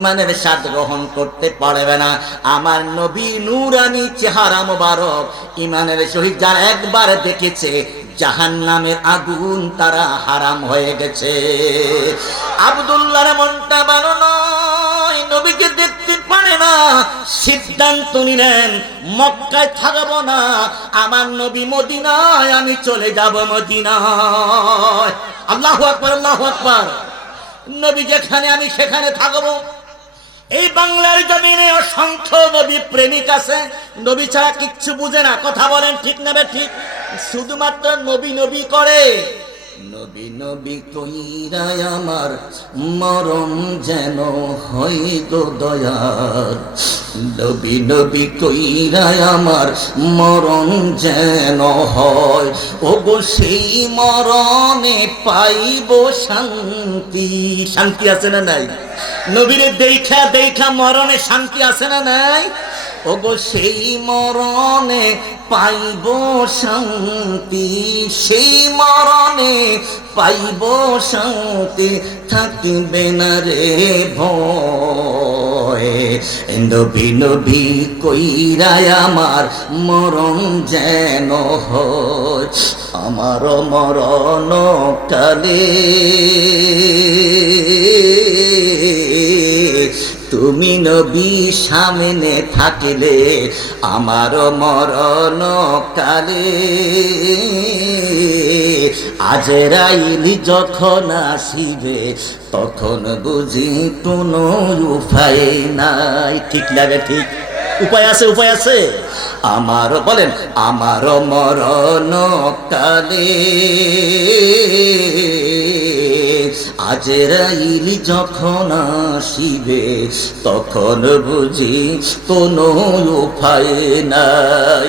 ইমানের স্বাদ গ্রহণ করতে পারবে না। আমার নবী নূরানি চেহারা মোবারক ইমানের সহিত যারা একবার দেখেছে জাহান্নামের আগুন তারা হারাম হয়ে গেছে। আব্দুল্লাহর মনটা ভালো নয়, নবীকে দেখতে পারে না, সিদ্ধান্ত নিলেন মক্কায় থাকবো না, আমার নবী মদিনায়, আমি চলে যাব মদিনায়। আল্লাহু আকবার, আল্লাহু আকবার। নবী যেখানে আমি সেখানে থাকবো। এই বাংলার জমিনে অসংখ্য নবী প্রেমিক আছে, নবী ছাড়া কিচ্ছু বুঝে না। কথা বলেন ঠিক না ঠিক? শুধুমাত্র নবী নবী করে। নবী নবী কইরা আমার মরণ যেন হয় গো দয়ার, নবী নবী কইরা আমার মরণ যেন হয়, ও গো সেই মরণে পাইব শান্তি। শান্তি আছে না নাই? নবীরে দেখা দেখা মরণে শান্তি আছে না নাই? ও গো সেই মরণে পাইব শান্তি, সেই মরণে পাইব শান্তি, থাকবে না রে ভয়, নবী নবী কইরা আমার মরণ যেন হয়, আমার মরণ কালে তুমি নবী সামনে থাকিলে, আমার মরণ কালে আজরাইল যখন আসিবে তখন বুঝি কোনো উপায় নাই। ঠিক লাগে? ঠিক উপায় আছে, উপায় আছে। আমার বলেন, আমার মরণ কালে আজরাইল যখন আসিবে তখন বুঝি কোনো উপায় নাই।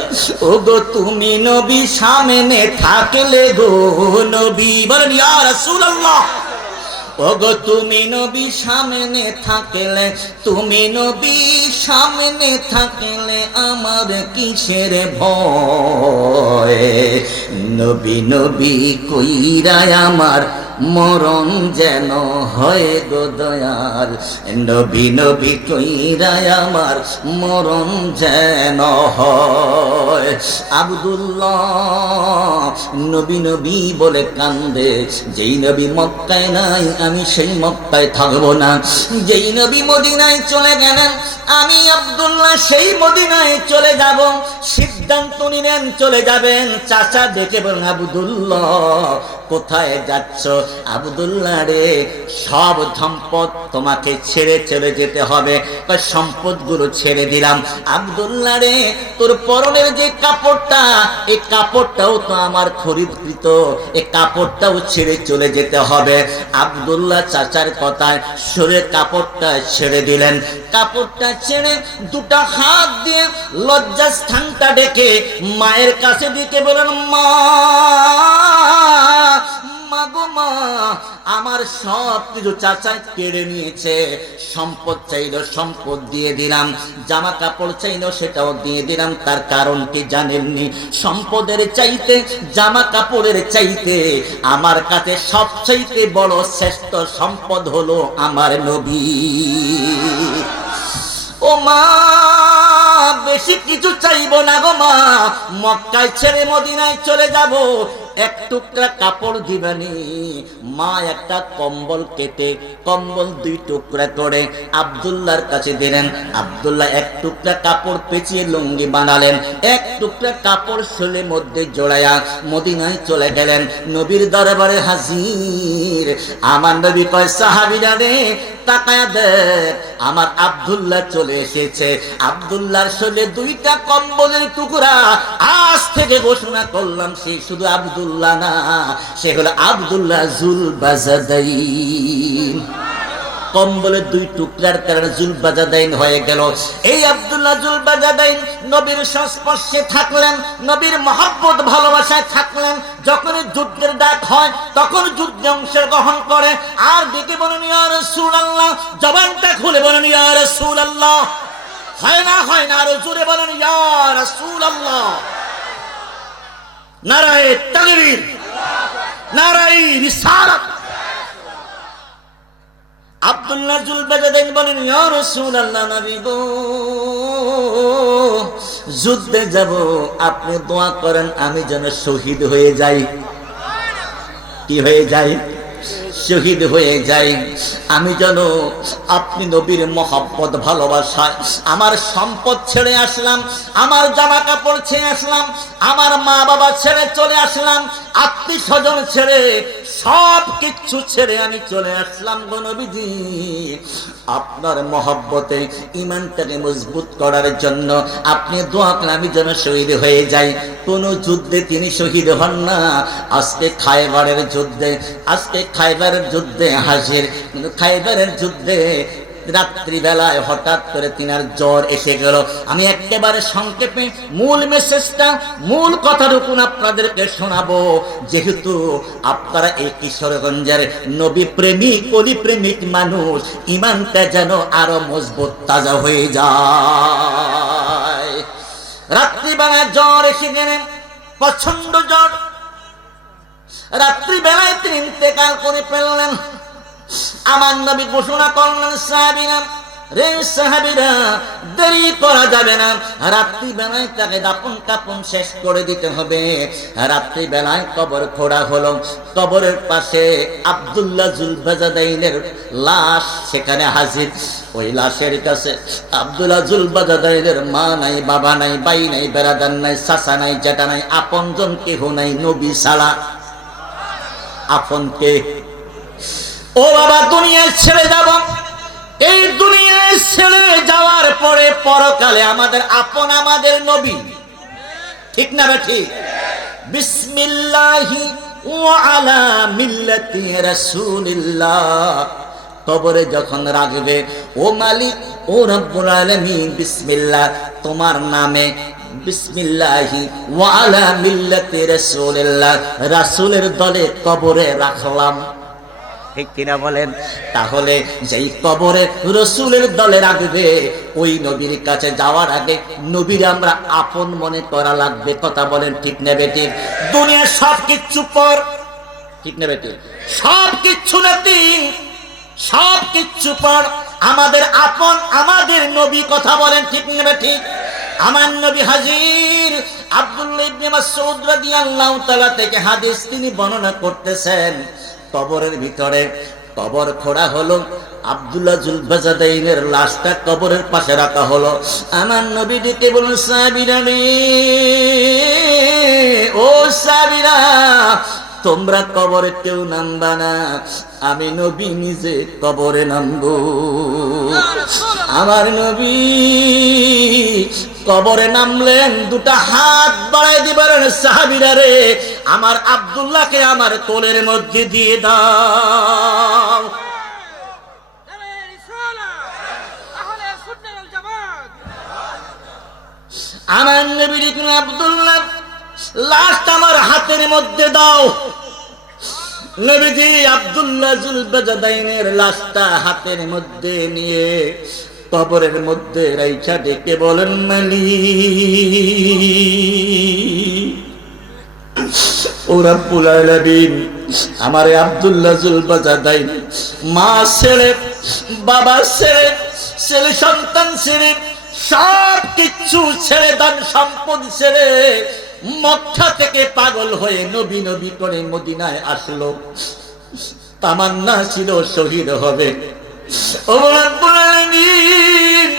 ও গো তুমি নবী সামনে থাকলে গো নবী, বলেন ইয়া রাসূলুল্লাহ। ও গো তুমি নবী সামনে থাকলে, তুমি নবী সামনে থাকলে আমার কিসের ভয়, নবী নবী কইরা আমার মরণ যেন হয় গো দয়াল, নবী নবী কইরা আমার মরণ যেন হয়। আব্দুল্লাহ নবী নবী বলে কান্দে, যেই নবী মক্কায় নাই আমি সেই মক্কায় থাকবো না, যেই নবী মদিনায় চলে গেলেন আমি আব্দুল্লাহ সেই মদিনায় চলে যাব। সিদ্ধান্ত নিলেন চলে যাবেন। চাচা ডেকে বলেন, আব্দুল্লাহ কোথায় যাচ্ছ? আব্দুল্লাহ রে, সব সম্পদ তোমাকে ছেড়ে চলে যেতে হবে। সম্পদগুলো ছেড়ে দিলাম। আব্দুল্লাহ রে, তোর পরনের যে কাপড়টা, এই কাপড়টাও তো আমার খরিদকৃত, এই কাপড়টাও ছেড়ে চলে যেতে হবে। আব্দুল্লাহ চাচার কথায় শরীরের কাপড়টা ছেড়ে দিলেন। কাপড়টা ছেড়ে দুটা হাত দিয়ে লজ্জাস্থানটা ডেকে মায়ের কাছে দিতে বলেন, মা মাগো মা, আমার সব কিছু চাচা কেড়ে নিয়েছে। সম্পদ চাইলো, সম্পদ দিয়ে দিলাম, জামা কাপড় চাইলো, সেটাও দিয়ে দিলাম। তার কারণ কি জানেননি? সম্পদের চাইতে, জামা কাপড়ের চাইতে আমার কাছে সবচাইতে বড় শ্রেষ্ঠ সম্পদ হলো আমার নবী। ও মা, বেশি কিছু চাইবো না গো মা, মক্কায় ছেড়ে মদিনায় চলে যাব, এক টুকরা কাপড় দিবানি। মা একটা কম্বল কেটে, কম্বল দুই টুকরা করে আব্দুল্লাহর কাছে দিলেন। আব্দুল্লাহ এক টুকরা কাপড় পেঁচিয়ে লুঙ্গি বানালেন, এক টুকরা কাপড় শোলের মধ্যে জড়ায়া মদিনায় চলে গেলেন। নবীর দরবারে হাজির। আমার নবী কয়, সাহাবীরা রে তাকায়া দেখ, আমার আব্দুল্লাহ চলে এসেছে। আব্দুল্লাহর শোলে দুইটা কম্বলের টুকরা। আজ থেকে ঘোষণা করলাম, সে শুধু আব্দুল্লাহ না, সে হলো আব্দুল্লাহ জুলবাজাদাইন। কম্বলের দুই টুকরার কারণে জুলবাজাদাইন হয়ে গেল। এই আব্দুল্লাহ জুলবাজাদাইন নবীর সংস্পর্শে থাকলেন, নবীর মহব্বত ভালোবাসায় থাকলেন। যখন যুদ্ধের ডাক হয় তখন যুদ্ধে অংশগ্রহণ করে। আর ডেকে বলেন, ইয়া রাসূলুল্লাহ, জবানটা খুলে বলেন, ইয়া রাসূলুল্লাহ। হয় না, হয় না, আরো জোরে বলেন, ইয়া রাসূলুল্লাহ। নারায়ে তাকবীর, নারায়ে রিসালাত। আব্দুল্লাহ জুলবাজাদাইন বলেন, ইয়া রাসূলুল্লাহ, নবী গো, যুদ্ধে যাব, আপনি দোয়া করেন আমি যেন শহীদ হয়ে যাই। কি হয়ে যাই? শহীদ হয়ে যাই। আমি যেন আপনি নবীর মহব্বত ভালোবাসায় আমার সম্পদ ছেড়ে আসলাম, আমার জামা কাপড় ছেড়ে আসলাম, আমার মা বাবা ছেড়ে চলে আসলাম, আত্মীয় স্বজন ছেড়ে সব কিছু ছেড়ে আমি চলে আসলাম গো নবীজি, আপনার মহব্বতে ঈমানটাকে মজবুত করার জন্য আপনি দোয়া করেন আমি যেন শহীদ হয়ে যাই। কোন যুদ্ধে তিনি শহীদ হন না। আজকে খায়বারের যুদ্ধে হাজির, কিন্তু খায়বারের যুদ্ধে রাত্রিবেলায় হঠাৎ করে তিনার জ্বর এসে গেল। আমি একেবারে সংক্ষেপে মূল মেসেজটা, মূল কথাটুকু আপনাদেরকে শোনাবো, যেহেতু আপনারা এই কিশোরগঞ্জের নবী প্রেমিক, অলি প্রেমিক মানুষ, ঈমানটা যেন আরো মজবুত তাজা হয়ে যায়। রাত্রিবেলায় জ্বর এসে গেলেন, প্রচন্ড জ্বর। রাত্রিবেলায় তিনি ইন্তেকাল করে ফেললেন। আমার নবী ঘোষণা করলেন, সাহাবীরা, রে সাহাবীরা, দেরি করা যাবে না, রাত্রিবেলায় তাকে দাফন কাফন শেষ করে দিতে হবে। রাত্রিবেলায় কবর খোঁড়া হলো। কবরের পাশে আব্দুল্লাহ জুলবাজাদাইনের লাশ সেখানে হাজির। ওই লাশের কাছে আব্দুল্লাহ জুলবাজাদাইনের মা নাই, বাবা নাই, ভাই নাই, বেরাদার নাই, চাচা নাই, জেঠা নাই, আপনজন কেহ নাই, নবী ছাড়া। আপন কে? ও বাবা, দুনিয়ায় ছেড়ে যাব, এই দুনিয়ায় ছেড়ে যাওয়ার পরে পরকালে আমাদের আপন আমাদের নবী, ঠিক না ঠিক? বিসমিল্লাহি ওয়া আলা মিল্লাতি রাসূলিল্লাহ। কবরে যখন রাখবে, ও মালিক, ও রব্বুল আলামিন, বিসমিল্লাহ, তোমার নামে, বিসমিল্লাহি ওয়া আলা মিল্লাতি রাসূলিল্লাহ, রাসূলের দলে কবরে রাখলাম। ঠিক কিনা বলেন? তাহলে যেই কবরে রাসূলের দলে রাখবে, ওই নবীর কাছে যাওয়ার আগে নবীর আমরা আপন মনে করা লাগবে। কথা বলেন ঠিক না বেঠিক? দুনিয়ার সব কিছু পর, ঠিক না বেঠিক? সব কিছু নাতি, সব কিছু পর, আমাদের আপন আমাদের নবী। কথা বলেন ঠিক না বেঠিক? আমার নবী হাজির। আব্দুল্লাহ ইবনে মাসউদ রাদিয়াল্লাহু তাআলা থেকে হাদিস তিনি বর্ণনা করতেছেন, কবরের ভিতরে কবর খোঁড়া হলো, আব্দুল্লাহ জুলবাজাদাইনের লাশটা কবরের পাশে রাখা হলো। আমার নবী ডেকে বললেন, সাহাবীরা রে, ও সাহাবীরা, তোমরা কবরে কেউ নামবা না, আমি নবী নিজে কবরে নামবো। আমার নবী কবরে নামলেন, দুটা হাত বাড়াই দিবেন, সাহাবীরা রে, আমার আব্দুল্লাহকে আমার কোলের মধ্যে দিয়ে দাও। আমার নবী লিখলেন, আব্দুল্লাহ, লাশটা আমার হাতের মধ্যে দাও। নবীজি আব্দুল্লাহ জুলবাজাদাইনের লাশটা হাতের মধ্যে নিয়ে কবরের মধ্যে রাইখা ডেকে বলেন, মালিক, ও রব্বুল আলামিন, আমারে আব্দুল্লাহ জুলবাজাদাইন মা ছেড়ে, বাবা ছেড়ে, ছেলে সন্তান ছেড়ে, সব কিছু ছেড়ে, দান সম্পদ ছেড়ে মক্কা থেকে পাগল হয়ে নবী নবী করে মদিনায় আসলো। তামান্না ছিল শহীদ হবে। ও রব্বুল আলামিন,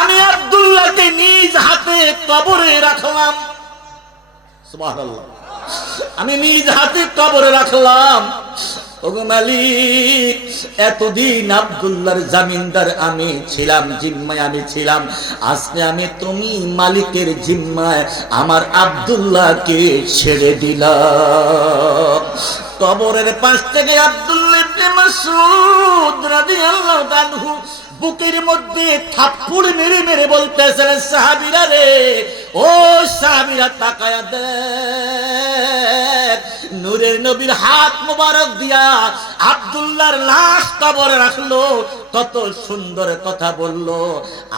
আমি আব্দুল্লাহকে নিজ হাতে কবরে রাখলাম। সুবহানাল্লাহ, আমি নিজ হাতে কবরে রাখলাম। ওগো মালিক, এতদিন আব্দুল্লাহর জামিনদার আমি ছিলাম, জিম্মায় আমি ছিলাম, আজকে আমি তুমি মালিকের জিম্মায় আমার আব্দুল্লাহকে ছেড়ে দিলাম। কবরের পাশ থেকে আব্দুল্লাহ ইবনে মাসউদ রাদিয়াল্লাহু আনহু বুকের মধ্যে থাপ্পড় মেরে মেরে বলতেছেন, সাহাবীরা রে, ও সাহাবীরা, তাকায়া দেখ, নূরের নবীর হাত মোবারক দিয়া আব্দুল্লাহর লাশ কবরে রাখলো। কত সুন্দর কথা বললো।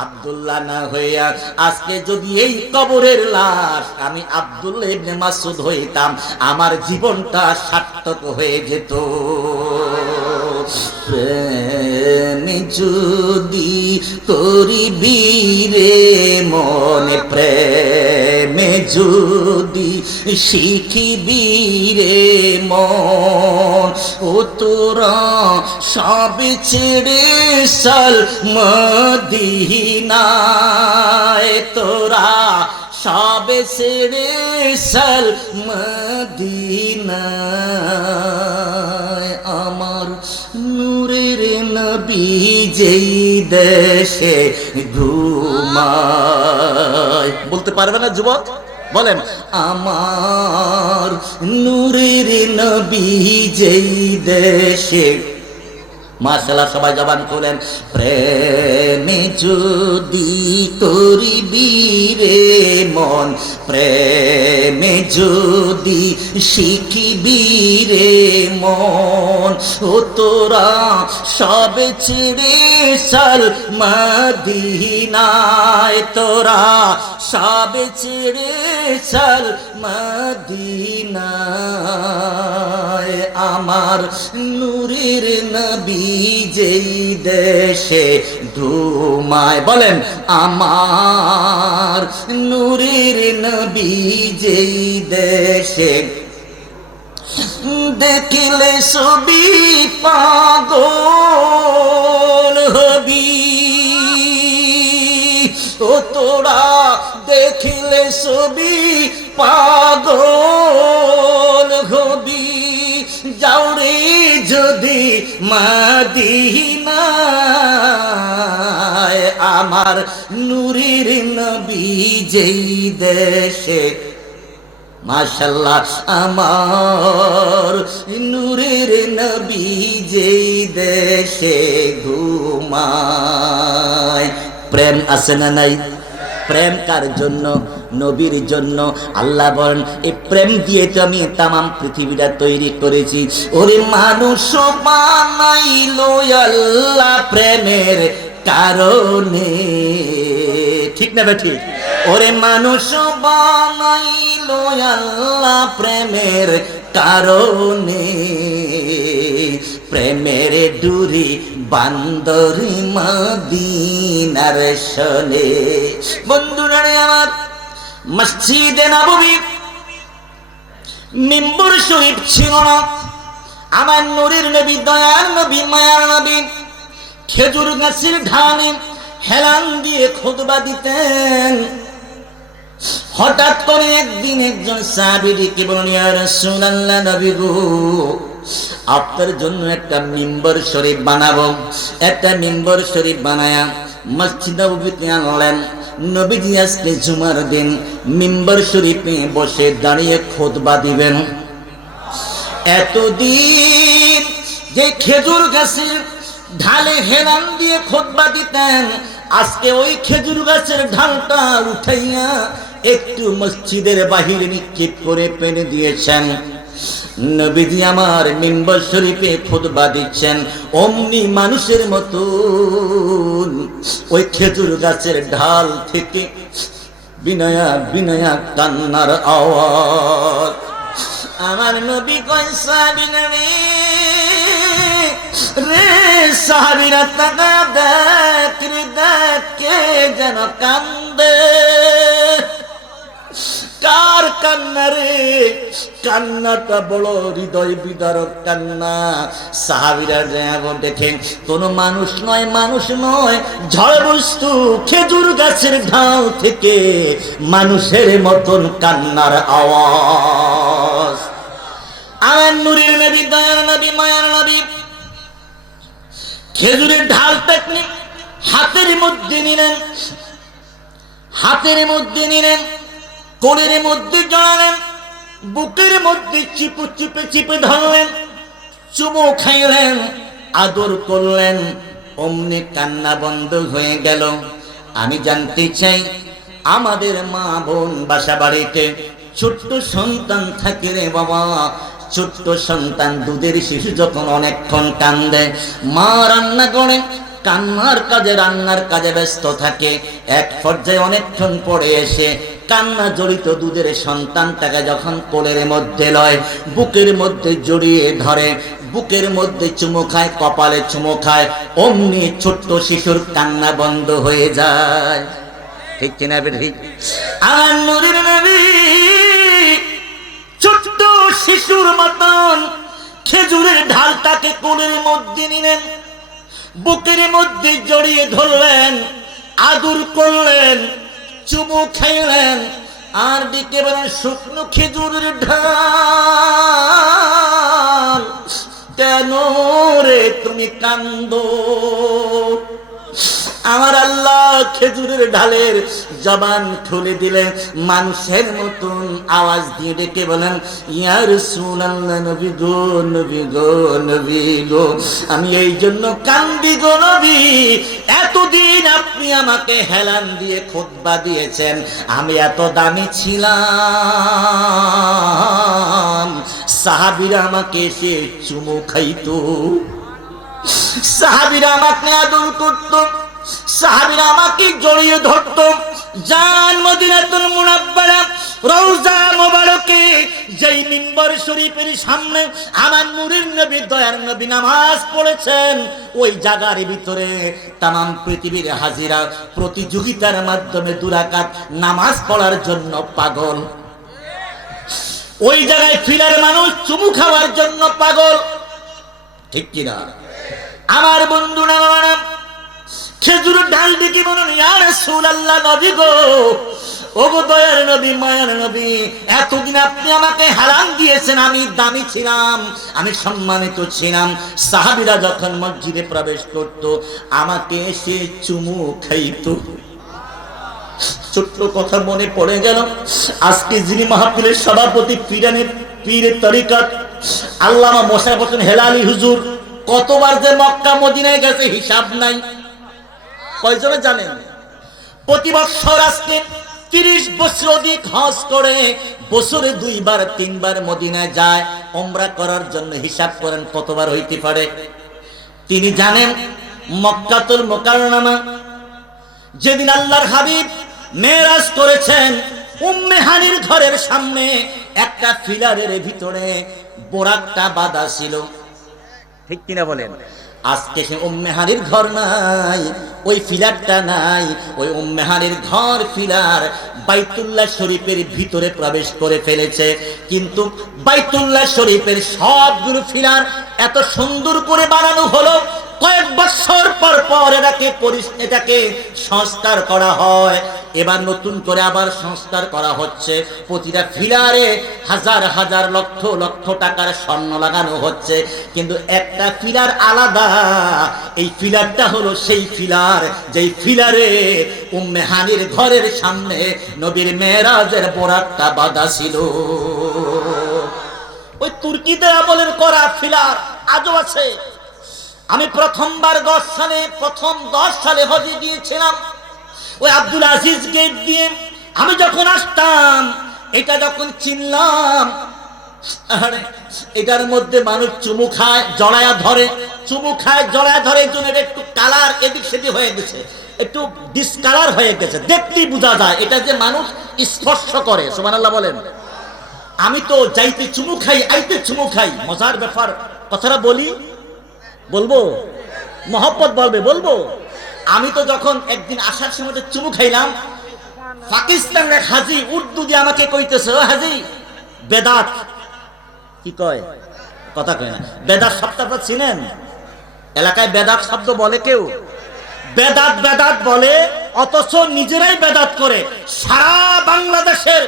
আব্দুল্লাহ না হইয়া আজকে যদি এই কবরের লাশ আমি আব্দুল্লাহ ইবনে মাসউদ হইতাম, আমার জীবনটা সার্থক হয়ে যেত। প্রেম যদি করিবি রে মনে, প্রেম যদি শিখিবি রে মন, ও তোরা সব ছেড়ে চল মদিনায়, তোরা সব ছেড়ে চল মদিনায়। আমার নূরের নবী যেই দেশে ঘুমায়, বলতে পারবে না যুবক? বলেন, আমার নূরের নবী যেই দেশে, মাশাআল্লাহ সবাই জবান খুলেন, প্রেমে যদি করিবি রে মন, প্রেমে যদি শিখিবি রে মন, ও তোরা সব ছেড়ে চল মদিনায়, তোরা সব ছেড়ে চল মদিনায়। আমার নূরের নবী যেই দেশে ঘুমায়, বলেন, আমার নূরের নবী যেই দেশে, দেখিলে ছবি পাগল হবি, ও তোরা দেখিলে ছবি পাগল হবি, যাওরে যদি মদিনায়, আমার নূরের নবী যেই দেশে, মাশাআল্লাহ আমার নূরের নবী যেই দেশে ঘুমায়। প্রেম আছে না নাই? প্রেম কার জন্য? নবীর জন্য। আল্লাহ বলেন, এই প্রেম দিয়ে তো আমি তামাম পৃথিবীটা তৈরি করেছি। ওরে মানুষ বানাইলো আল্লাহ প্রেমের কারণে, ঠিক না ঠিক? ওরে মানুষ বানাইলো আল্লাহ প্রেমের কারণে, প্রেমের ডুরি বান্দরি মদিনার শোনে। বন্ধুরা আমার, মসজিদে নববী মিম্বর শরীফ ছিল না। আমার নূরের নবী, দয়ার নবী, মায়ার নবী খেজুর গাছের ঢালে হেলান দিয়ে খুতবা দিতেন। হঠাৎ করে একদিন একজন সাহাবী ডেকে বললেন, ইয়া রাসূলুল্লাহ, নবী গো, আপনার জন্য একটা মিম্বর শরীফ বানাবো। একটা মিম্বর শরীফ বানায়া মসজিদ নববীতে আনলেন। নবীজি আজকে জুমার দিন মিম্বর শরীফে বসে দাঁড়িয়ে খুতবা দিবেন। এতদিন যে খেজুর গাছের ঢালে হেলান দিয়ে খুতবা দিতেন, আজকে ওই খেজুর গাছের ঢালটা উঠাইয়া একটু মসজিদের বাহিরে নিক্ষেপ করে ফেলে দিয়েছেন। নবীজি আমার মিম্বর শরীফে খুতবা দিচ্ছেন, অমনি মানুষের মতো ওই খেজুর গাছের ঢাল থেকে বিনয়া বিনয়া কান্নার আওয়াজ। আমার নবী কয়, সাহাবীরা রে সাহাবীরা তাকা দেখ রে, দেখ কে যেন কান্দে। কার কান্না রে? কান্নাটা বড় হৃদয় বিদারক কান্না। সাহাবীরা দেখেন, কোন মানুষ নয়, মানুষ নয়, ঝড় বস্তু খেজুর গাছের ঢাল থেকে মানুষের মতন কান্নার আওয়াজ। আমার নূরের নবী, দয়ার নবী, মায়ার নবী খেজুরের ঢালটাকে হাতের মধ্যে নিলেন, হাতের মধ্যে নিলেন, কোলের মধ্যে জড়ালেন, বুকের মধ্যে চিপে চিপে চিপে ধরলেন, চুমো খাইলেন, আদর করলেন। অমনি কান্না বন্ধ হয়ে গেল। আমি জানতে চাই, আমাদের মা বোন বাসা বাড়িতে ছোট্ট সন্তান থাকে রে বাবা, ছোট্ট সন্তান দুধের শিশু যখন অনেকক্ষণ কান্দে, মা রান্না করে কান্নার কাজে রান্নার কাজে ব্যস্ত থাকে। এক পর্যায়ে অনেকক্ষণ পরে এসে কান্না জড়িত দুধের সন্তানটাকে যখন কোলের মধ্যে লয়, বুকের মধ্যে জড়িয়ে ধরে, বুকের মধ্যে চুমু খায়, কপালে চুমু খায়, অমনি ছোট্ট শিশুর কান্না বন্ধ হয়ে যায়। ঠিক কিনা ঠিক? আমার নূরের নবী ছোট্ট শিশুর মতন খেজুরের ঢালটাকে কোলের মধ্যে নিলেন, বুকের মধ্যে জড়িয়ে ধরলেন, আদর করলেন, চুমু খাইলেন, আর দিকে বলেন শুকনো খেজুরের ঢাল কেন রে তুমি কান্দো? আমার আল্লাহ খেজুরের ঢালের জবান খুলে দিলে মানুষের মতন আওয়াজ দিয়ে ডেকে বলেন, ইয়া রাসূলুল্লাহ, নবী গো, নবী গো, নবী গো, আমি এই জন্য কান্দি গো নবী, এতদিন আপনি আমাকে হেলান দিয়ে খুতবা দিয়েছেন, আমি এত দামি ছিলাম, সাহাবীরা আমাকে এসে চুমু খাইতো, সাহাবীরা আমাকে আদর করত, সাহাবীরা আমাকে জড়িয়ে ধরত। জান মদিনাতুল মুনাব্বারা রওজা মোবারকে যেই মিম্বর শরীফের সামনে আমার নূরের নবী, দয়ার নবী নামাজ পড়েছেন, ওই জায়গার ভিতরে তামাম পৃথিবীর হাজিরা প্রতিযোগিতার মাধ্যমে 2 রাকাত নামাজ পড়ার জন্য পাগল। ওই জায়গায় ফিলার মানুষ চুমু খাওয়ার জন্য পাগল। ঠিক কিনা? আমার বন্ধুরা বাবারা, খেজুরের ডাল দেখি বলুন, ইয়া রাসূলুল্লাহ, নবী গো, ওগো দয়ার নবী, মায়ার নবী, এতদিন আপনি আমাকে হারাম দিয়েছেন, আমি দামি ছিলাম, আমি সম্মানিত ছিলাম, সাহাবীরা যখন মসজিদে প্রবেশ করত আমাকে এসে চুমু খাইতো। ছোট্ট কথা মনে পড়ে গেল, আজকে যিনি মাহফিলের সভাপতি, পীরের তরিকত আল্লামা মোশাররফ হোসেন হেলালি হুজুর, কতবার যে মক্কা মদিনায় গেছে হিসাব নাই। কয়জনে জানেন? প্রতি বছর আজকে 30 বছর অধিক হজ করে বছরে 2 বার 3 বার মদিনায় যায় উমরা করার জন্য। হিসাব করেন কতবার হইতে পারে। তিনি জানেন মক্কাতুল মুকাররমা যেদিন আল্লাহর হাবিব মেরাজ করেছেন, উম্মে হানির ঘরের সামনে একটা ফিলারের ভিতরে বোরাকটা বাঁধা ছিল। ঠিক কিনা বলেন? আজকে সে উম্মে হানির ঘর নাই, ওই ফিলারটা নাই, ওই উম্মে হানির ঘর ফিলার বাইতুল্লাহ শরীফের ভিতরে প্রবেশ করে ফেলেছে। কিন্তু বাইতুল্লাহ শরীফের সবগুলো ফিলার এত সুন্দর করে বানানো হলো, কয়েক বছর পর পর এটাকে সংস্কার করা হয়, এবার নতুন করে আবার সংস্কার করা হচ্ছে। প্রতিটা ফিলারে হাজার হাজার লক্ষ লক্ষ টাকার স্বর্ণ লাগানো হচ্ছে, কিন্তু একটা ফিলার আলাদা। এই ফিলারটা হলো সেই ফিলার যেই ফিলারে উম্মে হানির ঘরের সামনে নবীর মেরাজের বোরাকটা বাঁধা ছিল। ওই তুর্কিদের আমলের করা ফিলার আজও আছে। আমি প্রথম 10 সালে হজে গিয়েছিলাম, ওই আব্দুল আজিজ গেট দিয়ে আমি যখন আসতাম, এটা যখন চিনলাম, আরে এটার মধ্যে মানুষ চুমু খায়, জড়ায়া ধরে, চুমু খায়, জড়ায়া ধরে, এই জন্য একটু কালার এদিক সেদিক হয়ে গেছে, একটু ডিসকালার হয়ে গেছে, দেখতেই বোঝা যায় এটা যে মানুষ স্পর্শ করে। সুবহানাল্লাহ বলেন। আমি তো যাইতে চুমু খাই, আইতে চুমু খাই। মজার ব্যাপার, কথাটা বলবো, মহব্বত বলবো। আমি তো যখন একদিন আসার সময় চুমু খাইলাম, পাকিস্তানের এক হাজি উর্দু দিয়ে আমাকে কইতেছে, ও হাজি, বেদাত কি কয়, কথা কয় না, বেদাত শব্দটা চিনেন? এলাকায় বেদাত শব্দ বলে কেউ? বেদাত বলে, অথচ নিজেরাই বেদাত করে। সারা বাংলাদেশের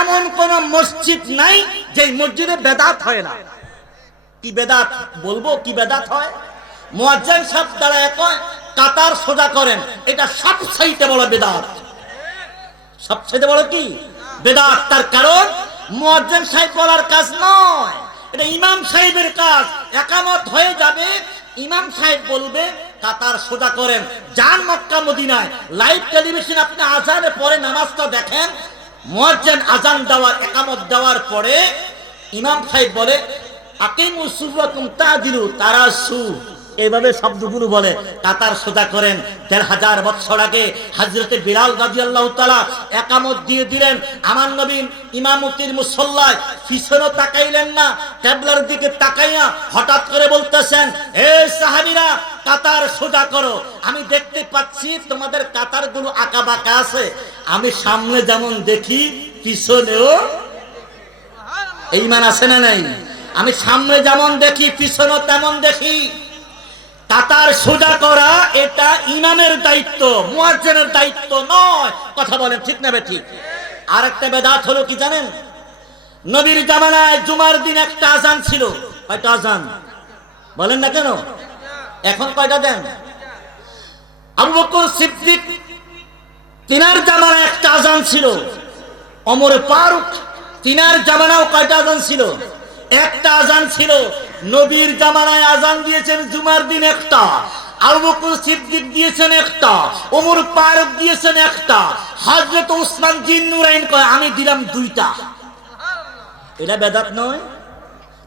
এমন কোন মসজিদ নাই যে মসজিদে বেদাত হয় না। কি বেদাত বলবো, কি বেদাত হয়? মুয়াজ্জিন সাহেব দাঁড়ায় কয় কাতার সোজা করেন, এটা সবচেয়ে বড় বেদাত। সবচেয়ে বড় কি বেদাত? তার কারণ মুয়াজ্জিন সাহেব বলার কাজ নয়, এটা ইমাম সাহেবের কাজ। একামত হয়ে যাবে, ইমাম সাহেব বলবে কাতার সোজা করেন। যান মক্কা মদিনায়, লাইভ টেলিভিশন আপনি আজানের পরে নামাজটা দেখেন, মুয়াজ্জিন আজান দেওয়ার, একামত দেওয়ার পরে ইমাম সাহেব বলে আকিমু সুফাকুম তাদিলু তারাসু, এইভাবে শব্দগুলো বলে। কাতার সোজা করেন। ১,৫০০ বছর আগে হযরতে বিলাল রাদিয়াল্লাহু তাআলা একামত দিয়ে দিলেন। আমার নবী ইমামতির মুসল্লায় পিছনে তাকাইলেন না, কিবলার দিকে তাকাইয়া হঠাৎ করে বলতেছেন, এ সাহাবীরা কাতার সোজা করো। আমি দেখতে পাচ্ছি তোমাদের কাতারগুলো আঁকা বাঁকা আছে, আমি সামনে যেমন দেখি পিছনেও ঈমান আছে না নাই? আমি সামনে যেমন দেখি পিছনে তেমন দেখি। কাতার সোজা করা এটা ইমামের দায়িত্ব, মুয়াজ্জিনের দায়িত্ব নয়। কথা বলেন ঠিক না ঠিক? আরেকটা বেদাত হলো কি জানেন? নবীর জামানায় জুমার দিন একটা আজান ছিল। কয়টা আজান বলেন না কেন? এখন কয়টা দেন? আবু বকর সিদ্দিক তিনার জামানায় একটা আজান ছিল। ওমর ফারুক তিনার জামানাও কয়টা আজান ছিল? একটা আজান ছিল। নবীর জামানায় আজান দিয়েছেন জুমার দিন একটা, আবু বকর সিদ্দিক দিয়েছেন একটা, ওমর ফারুক দিয়েছেন একটা, হযরত উসমান জিন্নুরাইন কয় আমি দিলাম দুইটা। এটা বেদাত নয়?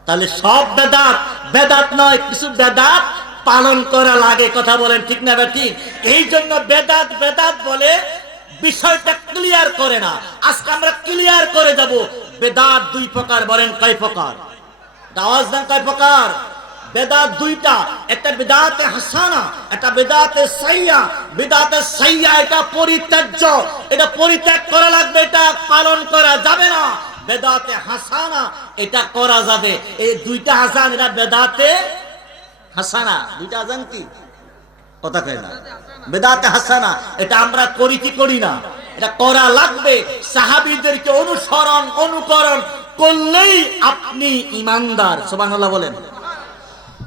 তাহলে সব বেদাত বেদাত নয়, কিছু বেদাত পালন করা লাগে। কথা বলেন ঠিক না ঠিক? এই জন্য বেদাত বেদাত বলে বিষয়টা ক্লিয়ার করে না। আজকে আমরা ক্লিয়ার করে যাব। বেদাত দুই প্রকার। বলেন কয় প্রকার? আওয়াজ দেন কয় প্রকার? বেদাত দুইটা, একটা বেদাতে হাসানা, একটা বেদাতে সাইয়্যা। বেদাতে সাইয়্যা এটা পরিত্যাজ্য, এটা পরিত্যাগ করা লাগবে, এটা পালন করা যাবে না। বেদাতে হাসানা এটা করা যাবে। এই দুইটা আযান, এটা বেদাতে হাসানা। দুইটা আযান কি? কথা কয় না? বেদাতে হাসানা এটা আমরা করি কি করি না? এটা করা লাগবে। সাহাবীদেরকে অনুসরণ অনুকরণ করলেই আপনি ঈমানদার। সুবহানাল্লাহ বলেন।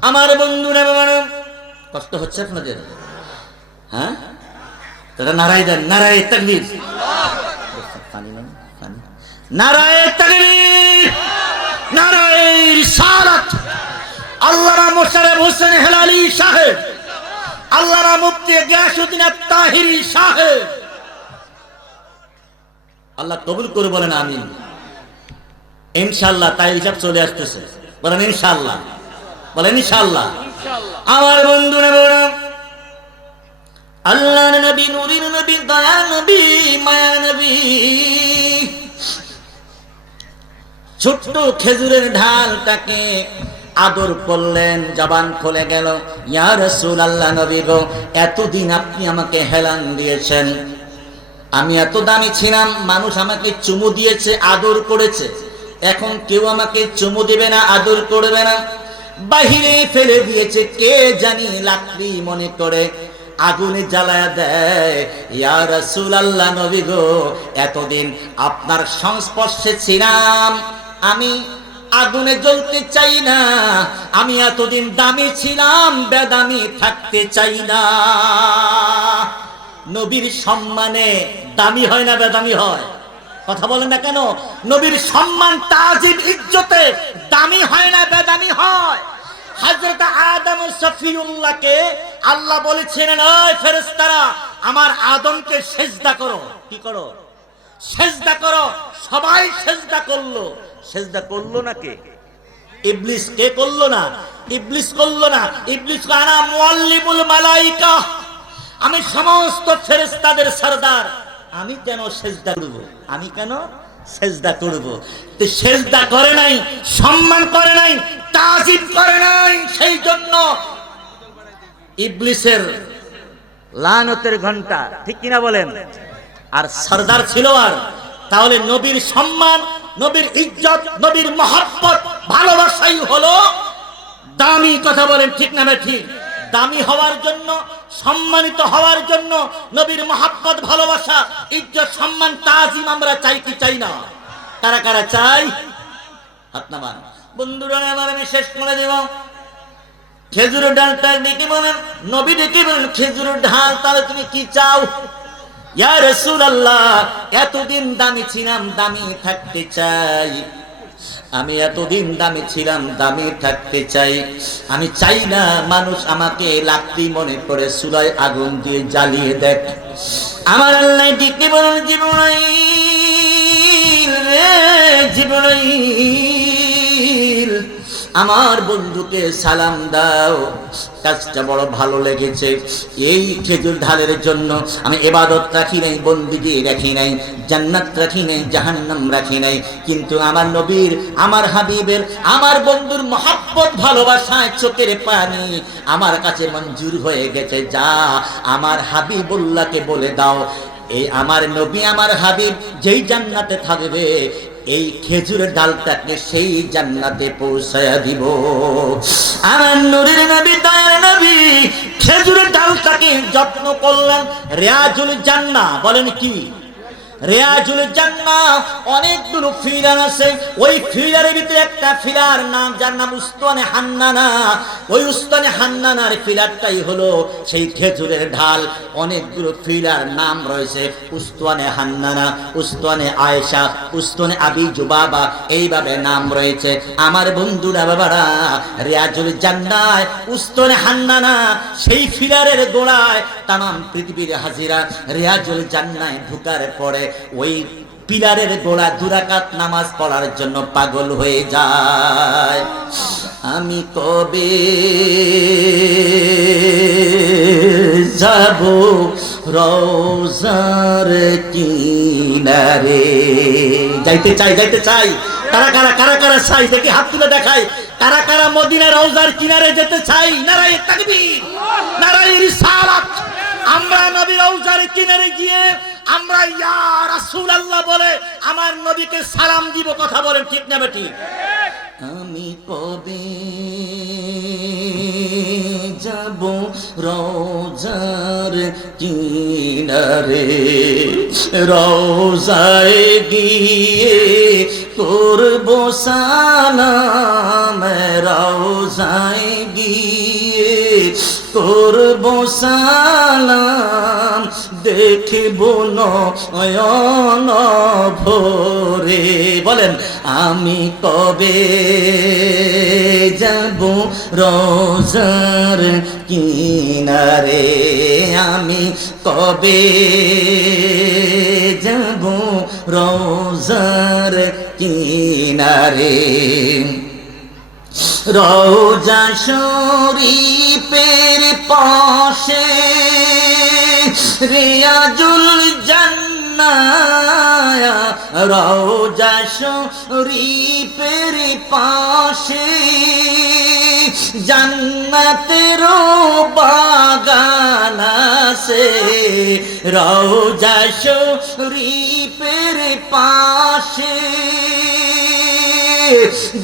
আমার বন্ধুরা, কষ্ট হচ্ছে আপনাদের? হ্যাঁ, তারা নারায়ে দেন, নারায়ে তাকবীর। নারায়ে তাকবীর, নারায়ে রিসালাত। আল্লামা মোশাররফ হোসেন হেলালি সাহেব, আল্লামা মুফতি গিয়াসউদ্দিন আত-তাহিরি সাহেব, আল্লাহ কবুল করে বলেন আমিন। ইনশাআল্লাহ তাই হিসাব চলে আসতেছে। বলেন ইনশাআল্লাহ, বলেন ইনশাআল্লাহ। আমার বন্ধুরা বলেন, আল্লাহর নবী, নূরের নবী, দয়ার নবী, মায়ার নবী ছোট্ট খেজুরের ঢালটাকে আদর করলেন। জবান খুলে গেল, ইয়া রাসূলুল্লাহ, নবী গো, এতদিন আপনি আমাকে হেলান দিয়েছেন, আমি এত দামি ছিলাম, মানুষ আমাকে চুমু দিয়েছে, আদর করেছে, এখন কেউ আমাকে চুমু দিবে না, আদর করবে না, বাহিরে ফেলে দিয়েছে, কে জানি লাকড়ি মনে করে আগুনে জ্বালায়া দেয়। ইয়া রাসূলুল্লাহ, নবী গো, এতদিন আপনার সংস্পর্শে ছিলাম, আমি আগুনে জ্বলতে চাই না, আমি এতদিন দামি ছিলাম, বেদামি থাকতে চাই না। নবীর সম্মানে দামি হয় না বেদামি হয়? কথা বলেন না কেন? নবীর সম্মান, তাজিম, ইজ্জতে দামি হয় না বেদামি হয়। হযরত আদম সফিউল্লাহকে আল্লাহ বলেছিলেন, ওই ফেরেশতারা আমার আদমকে সিজদা করো। কি করো? সিজদা করো। সবাই সিজদা করলো। সিজদা করলো না কে? ইবলিস। কে করলো না? ইবলিস করলো না। ইবলিস আনা মুআল্লিমুল মালায়েকা, আমি সমস্ত ফেরেশতাদের সরদার, আমি কেন সিজদা করব? আমি কেন সিজদা করব? তো সিজদা করে নাই, সম্মান করে নাই, তাজিম করে নাই, সেই জন্য ইবলিসের লানতের ঘন্টা। ঠিক কিনা বলেন? আর সরদার ছিল। আর তাহলে নবীর সম্মান, নবীর ইজ্জত, নবীর মহব্বত, ভালোবাসাই হলো দামি। কথা বলেন ঠিক না ঠিক? দামি হওয়ার জন্য, সম্মানিত হওয়ার জন্য নবীর মহব্বত, ভালোবাসা, ইজ্জত, সম্মান, তাজিম আমরা চাই কি চাই না? কারা কারা চাই? হাত নামান। বন্ধুরা আমার, আমি শেষ করে দেব। খেজুরের ডালটা ডেকে বলেন, নবী ডেকে বলেন, খেজুরের ঢাল, তাহলে তুমি কি চাও? ইয়া রাসূলুল্লাহ, এতদিন দামি ছিলাম, দামি থাকতে চাই, আমি এতদিন দামি ছিলাম, দামি থাকতে চাই, আমি চাই না মানুষ আমাকে লাকড়ি মনে করে চুলায় আগুন দিয়ে জ্বালিয়ে দেখ। আমার আল্লাহ ডেকে বলেন, জিবরাইল রে জিবরাইল, আমার বন্ধুকে সালাম দাও, কাজটা বড় ভালো লেগেছে। এই খেজুর ঢালের জন্য আমি ইবাদত রাখি নাই, বন্দেগী রাখি নাই, জান্নাত রাখি নাই, জাহান্নাম রাখি নাই, কিন্তু আমার নবীর, আমার হাবিবের, আমার বন্ধুর মহব্বত ভালোবাসায় চোখের পানি আমার কাছে মঞ্জুর হয়ে গেছে। যা আমার হাবিবুল্লাহকে বলে দাও, এই আমার নবী আমার হাবিব যেই জান্নাতে থাকবে, এই খেজুরের ডালটাকে সেই জান্নাতে পৌঁছায়া দিব। আমার নূরের নবী, দয়ার নবী খেজুরের ডালটাকে যত্ন করলেন। রিয়াজুল জান্নাহ, বলেন কি? রিয়াজুল জান্নাহ অনেকগুলো ফিলার আছে। ওই ফিলারের ভিতরে একটা ফিলার নাম, যার নাম উস্তানে হান্নানা। ওই উস্তানে হান্নানার ফিলারটাই হলো সেই খেজুরের ঢাল। অনেকগুলো ফিলার নাম রয়েছে, উস্তানে হান্নানা, উস্তানে আয়েশা, উস্তানে আবি জুবাবা, এইভাবে নাম রয়েছে। আমার বন্ধুরা বাবারা, রিয়াজুল জান্নাহ উস্তানে হান্নানা সেই ফিলারের গোড়ায় তামাম পৃথিবীর হাজিরা রিয়াজুল জান্নাহ ঢুকার পরে ওই পিলারের গোড়া দুরাকাত নামাজ পড়ার জন্য পাগল হয়ে যায়। আমি কবে যাব রওজার কিনারে? যাইতে চাই, যাইতে চাই। কারা কারা কারা কারা চাই? দেখি হাত তুলে দেখাই। কারা কারা মদিনা রওজার কিনারে যেতে চাই? নারায়ে তাকবীর, নারায়ে রিসালাত। আমরা নবী রওজার কিনারে গিয়ে আমরা ইয়া রাসূলুল্লাহ বলে আমার নবীকে সালাম দিব। কথা বলেন ঠিক না বেটি? আমি কবে যাব রওজার কিনারে, রওজায় গিয়ে করব সালাম, রওজায় গিয়ে করব সালাম, দেখিব নয়ন ভরে। বলেন আমি কবে যাব রওজার কিনারে, আমি কবে যাব রওজার কিনারে। রওজা শরীফের পাশে রিয়াজুল জান্নাহ, রওজা শরীফের পাশে জান্নাতের বাগান আছে। রওজা শরীফের পাশে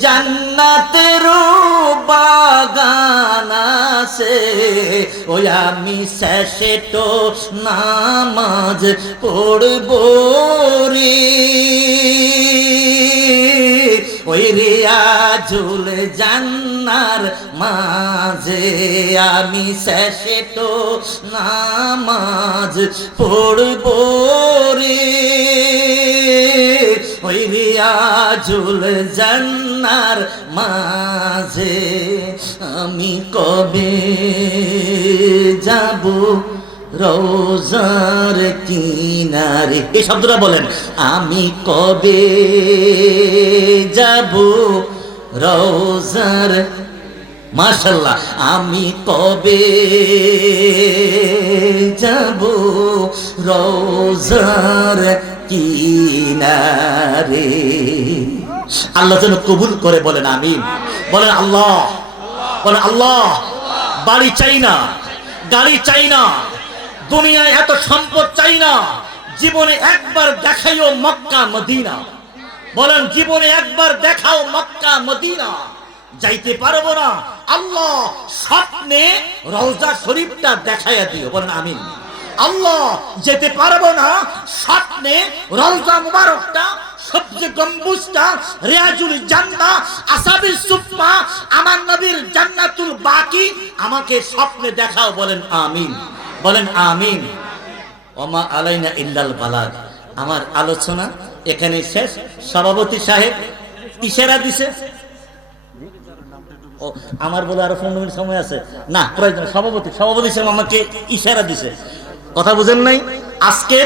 জান্নাতের বাগান আছে। ওই আমি শেষে তো নামাজ পড়ব রে, ওই রিয়াজুল জান্নার মাঝে আমি শেষে তো নামাজ পড়ব রে, ওই রিয়াজুল জান্নার মাঝে। আমি কবে যাব রওজার কিনারে? এই শব্দটা বলেন, আমি কবে যাব রওজার, মাশাআল্লাহ, আমি কবে যাব রওজার কিনারে। আল্লাহ যেন কবুল করে, বলেন আমিন। বলেন আল্লাহ, বলেন আল্লাহ। বাড়ি চাই না, গাড়ি চাই না, দুনিয়ায় এত সম্পদ চাই না, জীবনে একবার দেখাইও মক্কা মদিনা। বলেন জীবনে একবার দেখাও মক্কা মদিনা। যাইতে পারবো না, আল্লাহ স্বপ্নে রওজা শরীফটা দেখাইয়া দিও। বলেন আমিন। আল্লাহ যেতে পারবো না, স্বপ্নে রওজা মুবারকটা, সবচেয়ে গম্বুজটা, রিয়াজুল জান্নাহ, আসহাবুস সুফফা, আমার নবীর জান্নাতুল বাকি আমাকে স্বপ্নে দেখাও। বলেন আমিন, বলেন আমিন। ওমা আলাইনা ইল্লাল বালাগ। আমার আলোচনা এখানে শেষ। সভাপতি সাহেব ইশারা দিছে। ও আমার বলে আরো 15 মিনিট সময় আছে না, প্রয়োজন। সভাপতি সাহেব আমাকে ইশারা দিছে, কথা বুঝেন নাই? আজকে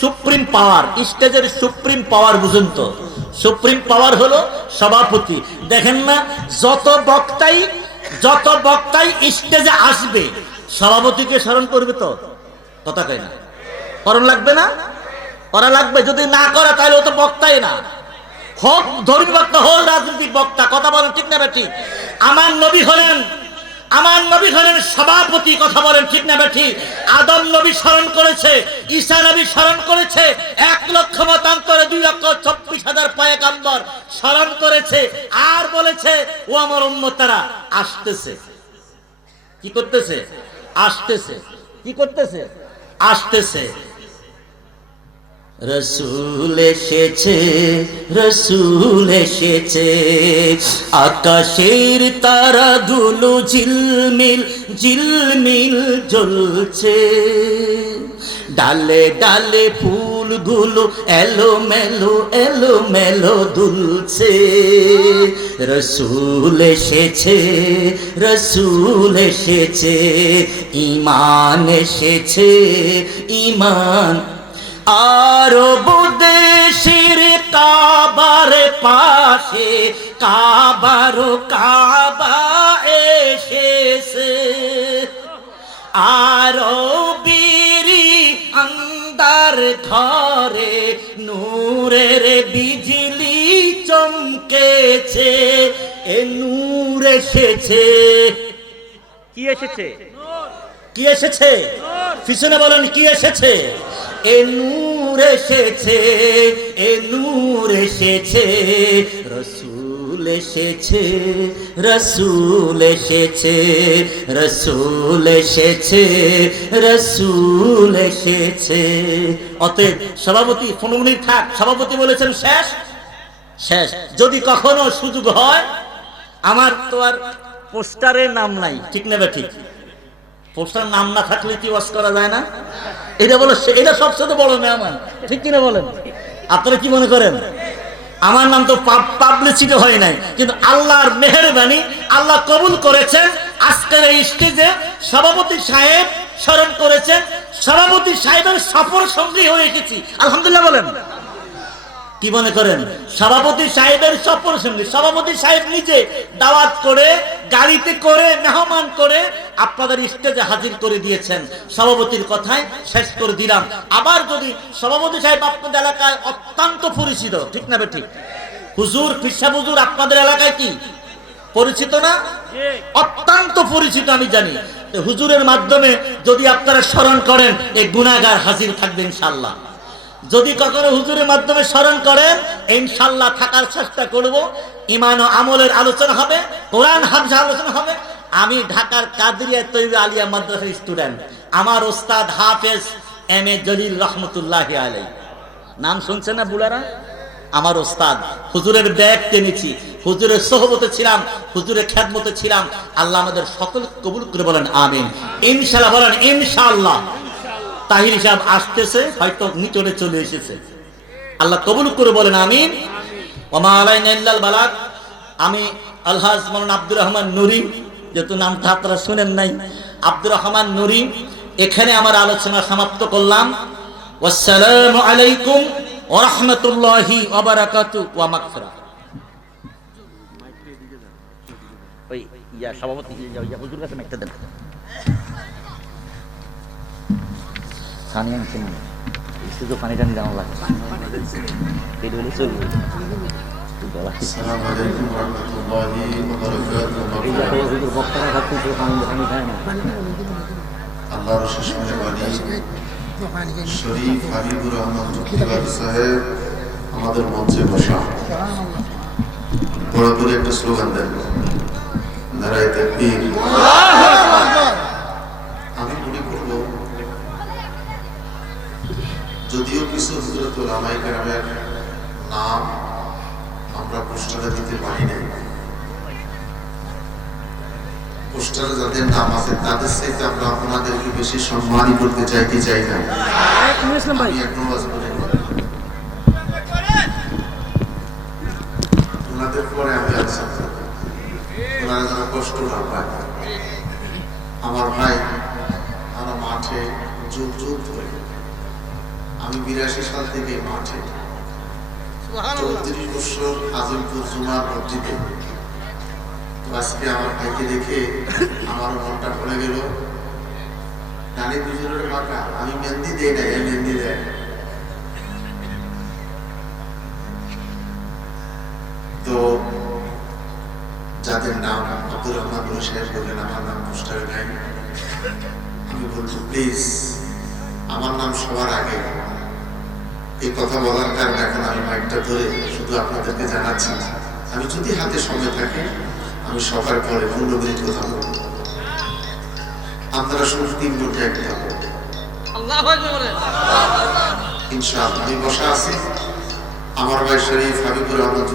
সুপ্রিম পাওয়ার, স্টেজের সুপ্রিম পাওয়ার বুঝুন তো। সুপ্রিম পাওয়ার হলো সভাপতি। দেখেন না, যত বক্তাই যত বক্তাই স্টেজে আসবে সভাপতিকে স্মরণ করবে তো, কথা কয় না? স্মরণ লাগবে না? করা লাগবে। যদি না করে তাহলে ও তো বক্তাই না, হোক ধর্মী বক্তা হোক রাজনৈতিক বক্তা। কথা বলেন ঠিক না ঠিক? আমার নবী হলেন সভাপতি। কথা বলেন ঠিক না ঠিক? আদম নবী স্মরণ করেছে, ঈসা নবী স্মরণ করেছে, 1 লক্ষ মতান্তরে 2,24,000 পয়গম্বর স্মরণ করেছে, আর বলেছে ও আমার উম্মতেরা আসতেছে। কি করতেছে? আসতেছে। কি করতেছে? আসতেছে। রসুল এসেছে, রসুল এসেছে, আকাশের তারাগুলো ঝিলমিল ঝিলমিল জ্বলছে, ডালে ডালে ফুলগুলো এলোমেলো এলোমেলো দুলছে। রসুল এসেছে, রসুল এসেছে, ঈমান এসেছে, ঈমান। আরব দেশের কাবার পাশে কাবার কাবা এসেছে, আরবেরি আন্দার ঘরে নূরের বিজলি চমকেছে, এ নূর এসেছে। কি এসেছে? কি এসেছে? পিছনে বলেন কি এসেছে? এ নূর এসেছে, এ নূর এসেছে। রসুল এসেছে, রসুল এসেছে, রসুল এসেছে, রসুল এসেছে। অতএব সভাপতি 15 মিনিট থাক। সভাপতি বলেছেন শেষ। শেষ। যদি কখনো সুযোগ হয়, আমার তো আর পোস্টারের নাম নাই, ঠিক না ঠিক? পোস্টার নাম না থাকলে কি ওয়াজ করা যায় না? এটা বলো, এটা সবচেয়ে বড় মেহমান, ঠিক কিনা বলেন? আপনারা কি মনে করেন? আমার নাম তো পাবলিসিটি হয় নাই, কিন্তু আল্লাহর মেহেরবানি, আল্লাহ কবুল করেছেন। আজকের এই স্টেজে সভাপতি সাহেব স্মরণ করেছেন, সভাপতি সাহেবের সফর সঙ্গী হয়ে এসেছি, আলহামদুলিল্লাহ বলেন। কি মনে করেন? সভাপতি সাহেবের সফর সঙ্গী। সভাপতি সাহেব নিজে দাওয়াত করে, গাড়িতে করে, মেহমান করে আপনাদের স্টেজে হাজির করে দিয়েছেন। সভাপতির কথায় শেষ করে দিলাম। আবার যদি সভাপতি সাহেব আপনাদের এলাকায় অত্যন্ত পরিচিত, ঠিক না ঠিক? হুজুর, পিসা হুজুর আপনাদের এলাকায় কি পরিচিত না? অত্যন্ত পরিচিত, আমি জানি। হুজুরের মাধ্যমে যদি আপনারা স্মরণ করেন, এই গুনাহগার হাজির থাকবে ইনশাআল্লাহ। যদি কখনো হুজুরের মাধ্যমে স্মরণ করেন, ইনশাআল্লাহ থাকার চেষ্টা করব। ঈমান ও আমলের আলোচনা হবে, কোরআন হাদিস আলোচনা হবে। আমি ঢাকার কাদরিয়া তৈয়বা আলিয়া মাদ্রাসার স্টুডেন্ট। আমার ওস্তাদ হাফেজ এম.এ. জলিল রহমতুল্লাহি আলাইহি, নাম শুনছেন না বুলারা? আমার ওস্তাদ। হুজুরের ব্যাগ টেনেছি, হুজুরের সোহবতে ছিলাম, হুজুরের খেদমতে ছিলাম। আল্লাহ আমাদের সকলকে কবুল করে বলেন আমিন। ইনশাআল্লাহ বলেন ইনশাআল্লাহ। তাহির সাহেব আসতেছে, হয়তো নিচরে চলে এসেছে। আল্লাহ কবুল করে বলেন আমিন। ওমা আলাইনা ইল্লাল বালাগ। আমি আলহাজ মাওলানা আব্দুর রহমান নুরি, যেহেতু নামটা আপনারা শুনেন নাই, আব্দুর রহমান নুরি, এখানে আমার আলোচনা সমাপ্ত করলাম। আসসালামু আলাইকুম ওয়া রাহমাতুল্লাহি ওয়া বারাকাতুহু ওয়া মাগফিরাহ। ওই ইয়া সভাপতি ইয়া হুজুর কাছে একটা দেন। পানি আনছেন না, একটু পানি টানি দেওয়া লাগে, পেট হলে চলবে। আসসালামু আলাইকুম ওয়া রাহমাতুল্লাহি ওয়া বারাকাতুহু। বক্তারা খাচ্ছে তো পানি খায় না। আল্লাহর অশেষ মেহেরবানি, শরীফ হাবিবুর রহমান মুফতি সাহেব আমাদের মঞ্চে বসা। বড় করে একটা স্লোগান দেন, নারায়ে তাকবীর। আমি মনে করব, যদিও কিছু হযরত উলামায়ে কেরামের নাম আমরা পোস্টারে দিতে পারি নাই, পোস্টারে যাদের নাম আছে তাদের সাথে আমরা আপনাদেরকে বেশি সম্মানই করতে চাই কি চাই না? আমি এখনো ওনাদের পরে আমি আছি, ওনারা যেন কষ্ট না পায়। আমার ভাই আমরা মাঠে যুগ যুগ ধরে, আমি 82 সাল থেকে মাঠে 34 বছর আজিমপুর জুমার মসজিদে তো আজকে আমার ভাইকে দেখে আমার মনটা ভরে গেল। নানি দুজনের মাকা, আমি মেহেন্দি দেই না, এ মেহেন্দি দেয়। তো যাদের নাম আব্দুর রহমান বলে সাহেব বললেন আমার নাম পোস্টার নাই, আমি বলছি প্লিজ আমার নাম সবার আগে। এই কথা বলার কারণে এখন আমি মাইকটা ধরে শুধু আপনাদেরকে জানাচ্ছি, আমি যদি হাতে সময় থাকে আমি সবার পরে 15 মিনিট কথা বলবো, আপনারা শুধু 3 ঘন্টা কথা বলবেন ইনশাআল্লাহ। আমি বসা আছি, আমার ভাই শরীফ হাবিবুর রহমান